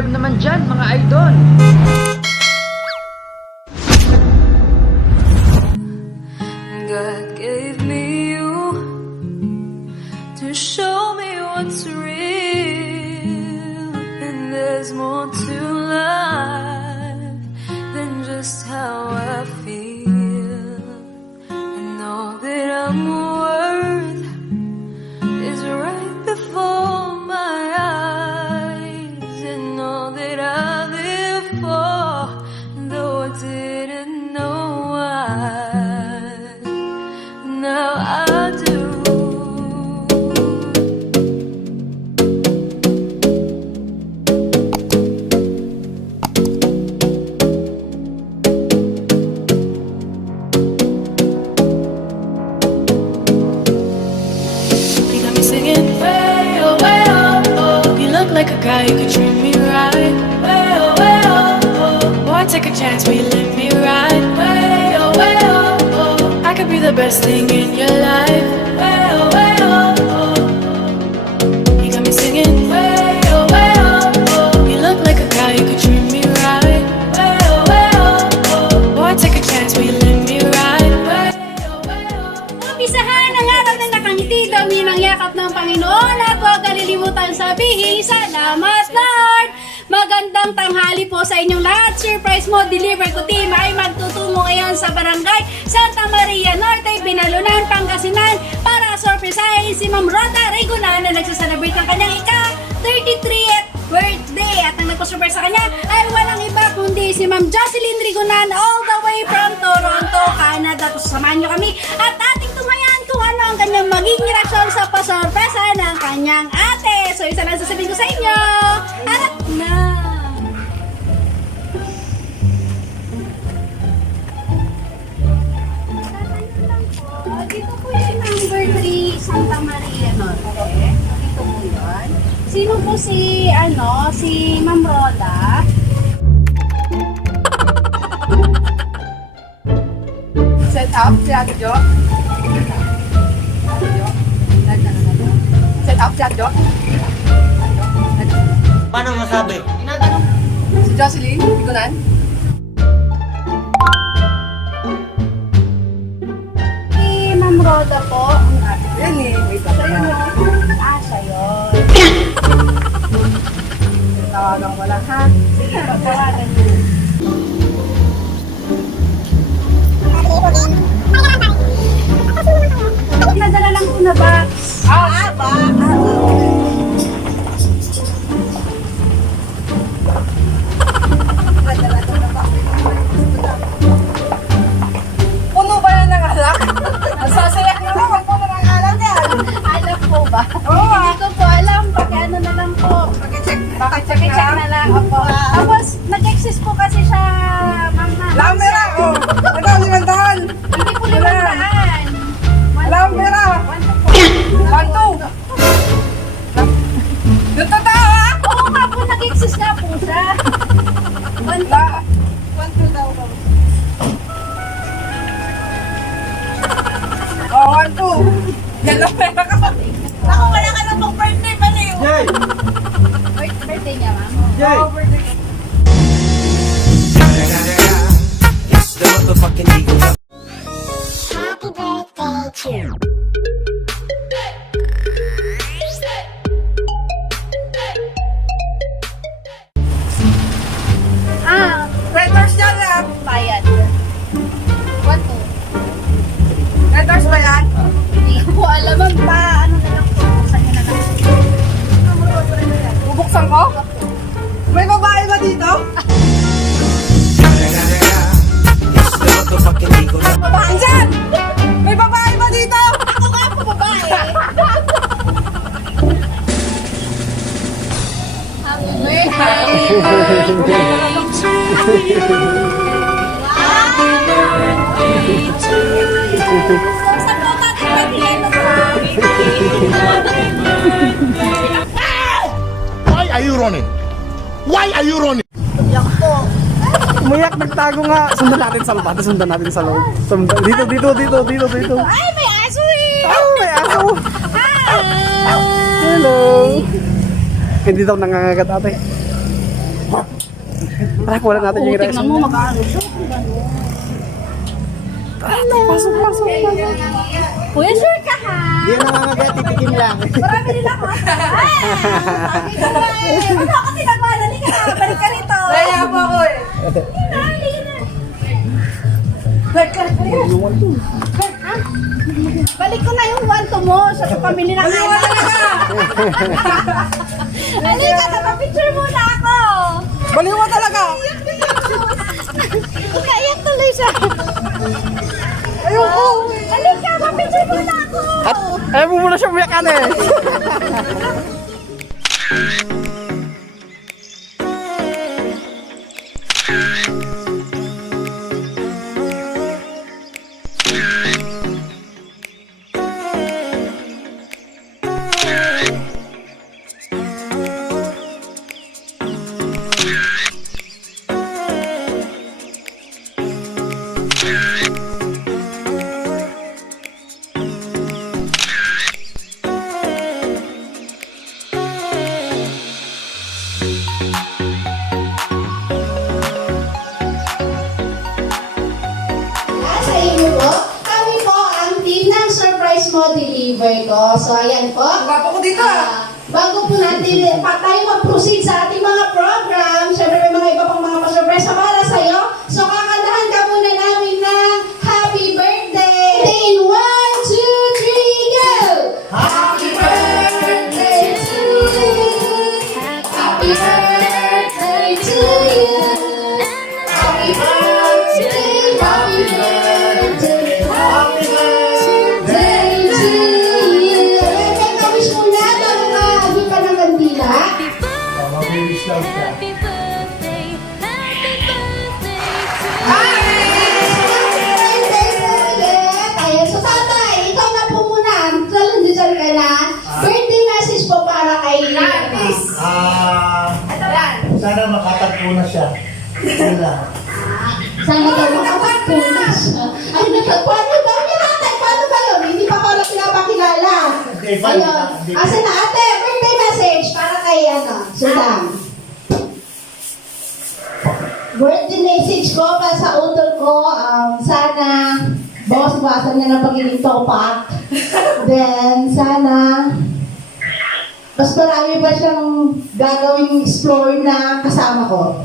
subscribe naman dyan, mga idol. God gave me you to show me what's real, and there's more to life than just how I feel, and all that I'm worth is right before my eyes, and all that I live for, though I didn't know why. Now I do. You got me singing way oh, way oh, oh. You look like a guy who could treat me right. Way oh, oh. Boy, take a chance, will you let me ride? Way oh, oh. I could be the best thing in your life. Way oh, oh. You got me singing way oh, oh. You look like a guy who could treat me right. Way oh. Boy, take a chance, will you let me ride? Way oh. Umpisahan ang araw ng nakangiti, dami ng yakap ng Panginoon at huwag kalilimutan sabihin, salamat Lord! Magandang tanghali po sa inyong lahat. Surprise mo, deliver ko team ay magtutungo ngayon sa barangay Santa Maria Norte, Binalunan, Pangasinan para surprisahin si Maam Jocelyn Rigonan na nagsaselebrate ng kanyang ika-33th birthday. At ang nagpasurprise sa kanya ay walang iba kundi si Maam Jocelyn Rigonan all the way from Toronto, Canada. So samahan nyo kami at ating tumayan kung ano ang kanyang magiging reaksyon sa pasurpresa ng kanyang ate. So isa lang sasabihin ko sa inyo. Harap na! Dito po yung number 3 Santa Maria Norte. Dito po yun. Sino po si Maam RHODA? Set up si Ate Jo. Set up si Ate Jo. Paano masabi? Si Jocelyn Rigonan. Si Maam RHODA po. Yan eh. Wait pa tayo. Siya yun. Tawagan ko lang ha. Sige, pagkawagan mo. Nadala lang po na ba? Puno ba yan ng alak? Masasayak naman. Puno ng alak yan. Alam po ba? Oo Hindi ko po alam. Ano na lang po. Pakicheck Check na lang. Opo. Tapos, nag-exist po kasi siya, Ma'am. Lamera! Oh! Ito, limandahan! Hindi po limandaan. Lamera! 1, 2! Yung totoo ha? Oo nga po, nag-exist nga po siya. 1, 2. 1, 2 daw ko. Oh, 1, 2. Yan lang pera ka pa. Ako, wala ka na pang birthday pa na yun. Jay! Birthday niya, Ma'am. Jay! Oh, birthday. It's the motherfucking Eagle. Red Horse yan lang. Bayad. 1, 2. Red Horse ba yan? Hindi ko po alam, Ma'am. Ano na lang po. Buksan niyo na lang. Bubuksan ko? May babae ba dito? It's the motherfucking Eagle. Andyan! May babae ba dito? Ako nga po, babae. Happy Sa po natin pag-iyan Why are you running? Why are you running? Umayak, nagtago nga. Sundan natin sa loob. Sundan natin sa loob. Dito. Ay, may aso eh! Oh, may aso. Ah! Hello. Hindi daw nangangagat ate. Tara, kuha natin yung Tingnan mo, mag-ano siya. Pasok. Kuya, sure ka ha? Hindi na mamagat, titikim lang. Marami rin ako. Ano ako tinagawa? Dali ka na. Balik ka rito. Kaya po ako eh. Dali na. Balik ko na yung wanto mo sa pamili ng Baliwa talaga! Halika, napapicture muna ako. Baliwa talaga! Kaiyak tuloy siya. Ayoko! Halika, papicture muna ako. At ayaw mo muna siya umiyakan eh. Sa inyo po, kami po ang team ng surprise mo deliver ko. So, ayan po. Gwapo ko dito ah! Bago po natin tayo mag-proceed sa ating mga program, syempre may mga iba pang mga pasurpresa para sa'yo. So, kakantahan ka muna namin ng Happy Birthday! In 1, 2, 3, go! Happy birthday to you! Happy birthday to you! Happy birthday, happy birthday, happy birthday to you! Wish muna bago ka pa ng kandila. Ayan, so tatay, ikaw na po muna. Dyan ka na. Birthday message po para kay Sana makatagpo na siya. Wala. Sana daw makapagpunas. Ay, paano ba? Tatay, paano ba yun? Hindi pa pala pinapakilala. Ayun. Asa na ate, birthday message para kay Sudan. Birthday message ko para sa utol ko, sana bawas-bawasan niya ng pagiging topak. Then, sana mas marami pa siyang gagawing explore na kasama ko.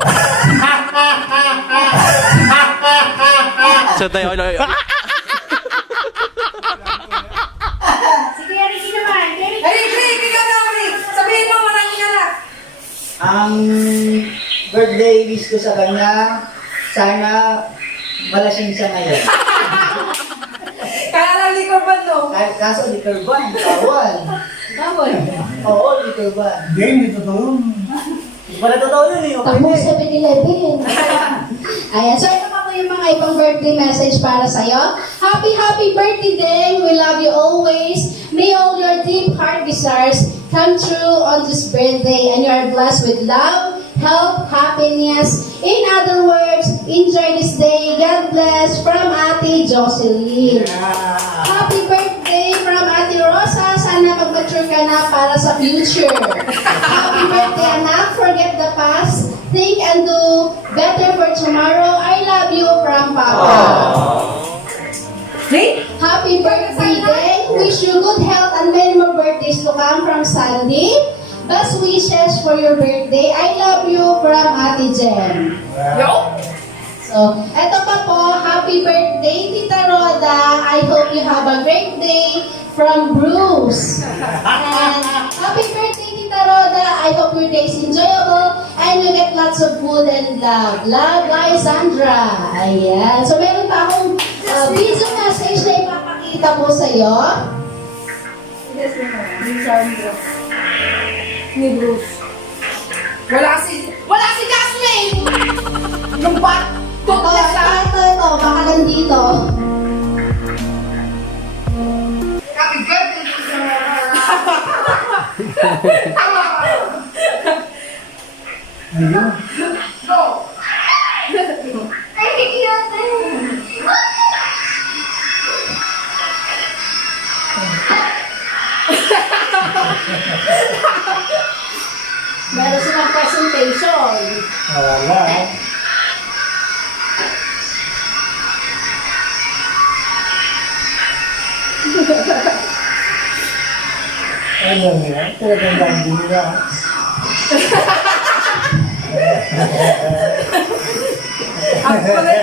So tayo, Sige, Ricky naman. Hey, Rick! Ikaw na, Rick! Sabihin mo, maraming anak! Ang birthday wish ko sa kanya, sana malasing siya ngayon. Kaya lang likorban no? Kaso likorban, bawal. Bawal. Oo, likorban. Hindi totoo. Hindi pa na totoo yun eh. Okay Tapos na eh. 7-Eleven. Ayan, so ito pa po yung mga ibang birthday message para sa'yo. Happy birthday day. We love you always. May all your deep heart desires come true on this birthday and you are blessed with love, health, happiness. In other words, enjoy this day. God bless from Ate Jocelyn. Happy birthday from Ate Rosa. Sana mag-mature ka na para sa future. Happy birthday, anak. Forget the past. Think and do better for tomorrow. I love you from Papa. Happy birthday day. Wish you good health and many more birthdays to come from Sandy. Best wishes for your birthday. I love you from Ate Jen. Yo! So, eto pa po, happy birthday, Tita Rhoda. I hope you have a great day from Bruce. And happy birthday, Tita Rhoda. I hope your day is enjoyable and you get lots of food and love. Love, Sandra. Ayan. So, meron pa akong video message na ipapakita po sa'yo. Ni Bruce. Wala si Jasmine! Yung bat! Ito, baka nandito. Happy birthday to Ayun. Go! Ay, cute. Meron Gusto ng presentation. Wala. Ano yan? Talagang dandi nila. Ako pala.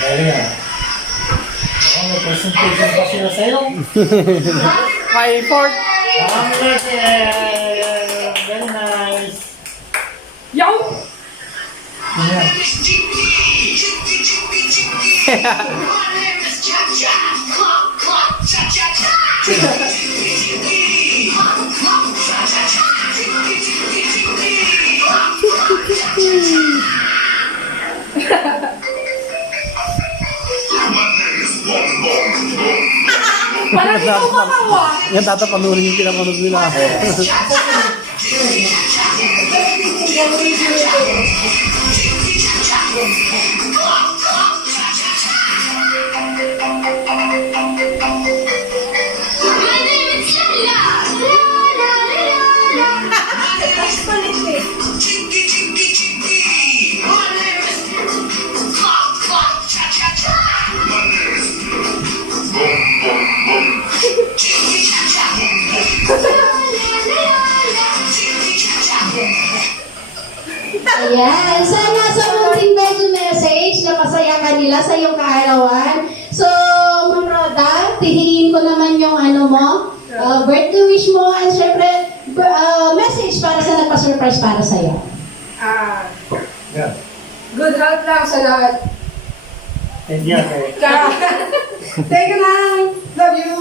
Galing ah. May presentation pa sila sa'yo. My fourth. Very nice. Yung! Yan. Parang ikaw makawa. Yan, tatapanunin yung pinapanood nila. Ayan. Sana sa munting message na pasaya ka nila sa iyong kaarawan. So, Ma'am Rhoda, tihingin ko naman yung birthday wish mo and syempre, message para sa nagpa-surprise para sa'yo. Yan. Good health lang sa lahat. Thank you. Thank you, Nang. Love you.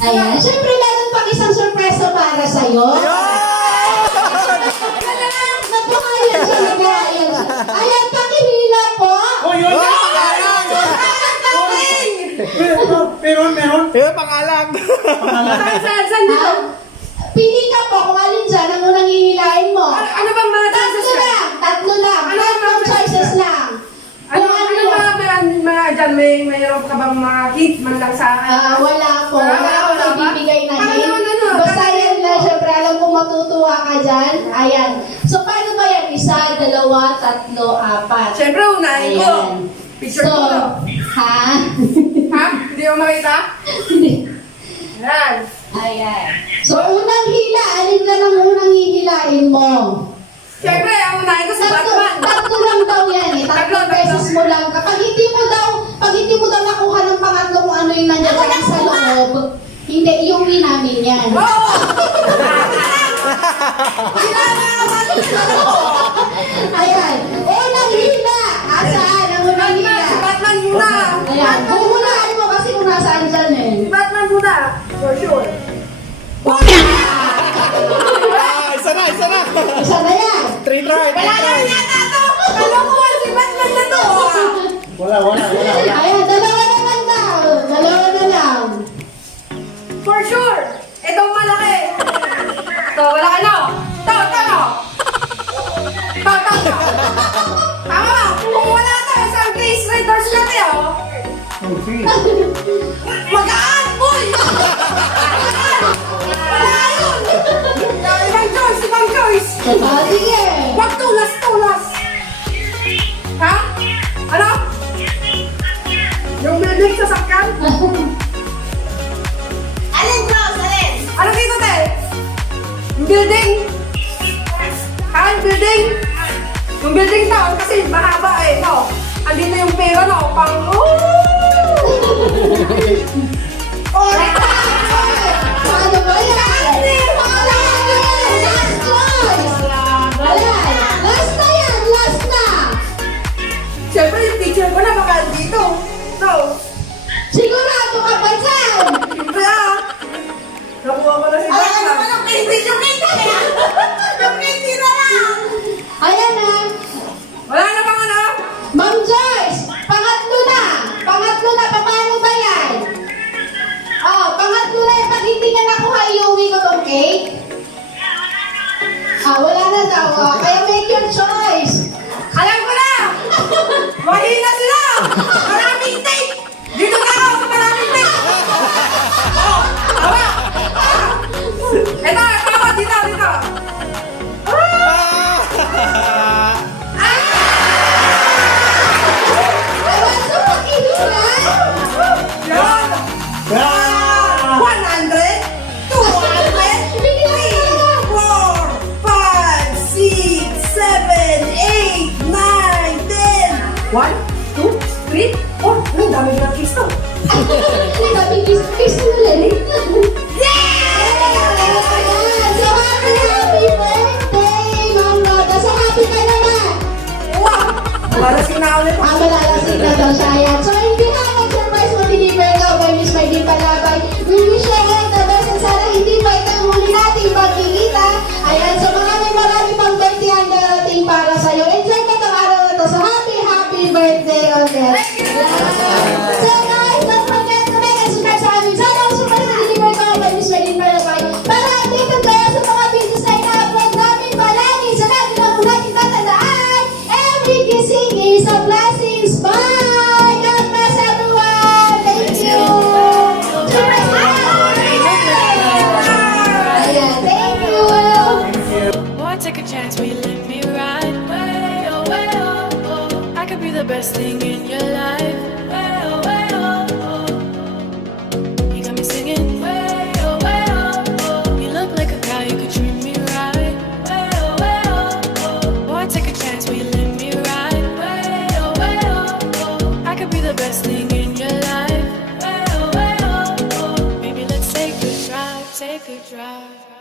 Ayan. Syempre, meron pang isang surpresa para sa'yo. Nagpakayan siya, nag-aayan siya. Ayan, pakihila po. Meron. Eh, pangalan. Saan dito? Pili ka po kung alin dyan ang unang hihilain mo. Ano bang mga chances Tatlo yan? lang. Tatlo lang. Ano ang Tatlong mga choices lang. Ano mga dyan? Mayroon ka bang mga hit man lang sa Wala po. Wala Wala ba? akong ibibigay na Ano hint. naman, ano? Basta yan lang, syempre alam ko matutuwa ka dyan. Ayan. So, paano ba yan? 1, 2, 3, 4. Siyempre, unahin ko. Ayan. Picture So, ko. ha? Ha? Hindi mo makita? Yan. Ayan. So, unang hila. Alin ka ng unang hihilain mo? Siyempre, ang unahin ko si Batman. Tatlo lang daw yan eh. Tatlong Tatlo. beses mo lang. Pag hindi mo daw nakuha ng pangatlo kung ano yung nandiyan lang sa loob, hindi, iuwi namin yan. Oo! Ayan. Unang hila. Asaan ang unang hila? Si Batman muna. Ayan. Huhulaan mo kasi kung nasaan dyan eh. Si Batman muna. For sure. Isa na. Isa na yan. 3 try. Wala na yata to. Alam ko wala si Batman na to. Wala. Ayan, dalawa naman daw. Dalawa na lang. For sure. Itong malaki. Ito, wala ka no. Ito no. Ito. Tama. Kung wala to, isang case readers na tayo. Okay. Magaan, boy! Magaan! Wala yun! Ibang choice! Sige. Wag tulas! Ha? Ano? Yung building sasakyan? Alin, Rose? Alin? Ano dito, te? Yung building? Ha? Yung building? Yung building to, kasi mahaba eh, no? Andito yung pera, no? Pang... Oh! Ano ba yan? Last choice. Ayan. Last na yan. Last na. Siyempre, yung picture ko na baka dito. No. Sigurado ka ba dyan? Siyempre nakuha ko na si Batman. ang pinipis yung kita eh. Yung pinipis na lang. Ayan na. Wala na bang ano? Ma'am Joyce, pangatlo na. Paano ba yan? Pangatlo na Wala na daw. Kaya make your choice. Alam ko na! Mali na sila! Maraming tape! Dito ka ako sa maraming tape! Oh! Tama! Ito, dito! Basta makinulan. Yan! 100, 200, 3, 4, 5, 6, 7, 8, 9, 10. 1, 2, 3, 4. Ang dami ng kiss to. Ay, dami kiss na ulit. Ayan. So, happy birthday, Ma'am Rhoda. So, happy ka naman. Wow! Malasing na ulit. Malalasing na daw siya. Ayan. So, hindi na mag-surprise mo deliver daw by Miss Maydin Palabay. We wish you all the best and sana hindi pa itang huli nating pagkikita. Ayan. So, marami pang birthday ang darating para sa'yo. Enjoy ka itong araw na to. So, happy birthday ulit. So, guys, don't forget to make and subscribe sa amin. Sana ang surprise na deliver ko by Miss Maydin Palabay. Para updated kayo sa mga business na ina-upload namin palagi. So, lagi na po natin tatandaan. Every kissing is a blessings. Bye! God bless everyone! Thank you! Surprise! Ayan, thank you! Boy, take a chance, will you let me ride? Way, oh, oh. I could be the best thing in your life. Way, oh, oh. You got me singing. Way, oh, oh. You look like a guy, you could treat me right. Way, oh. Boy, take a chance, will you let me ride? Way, oh. I could be the best thing in your life. Way, oh. Maybe let's take a drive, take a drive.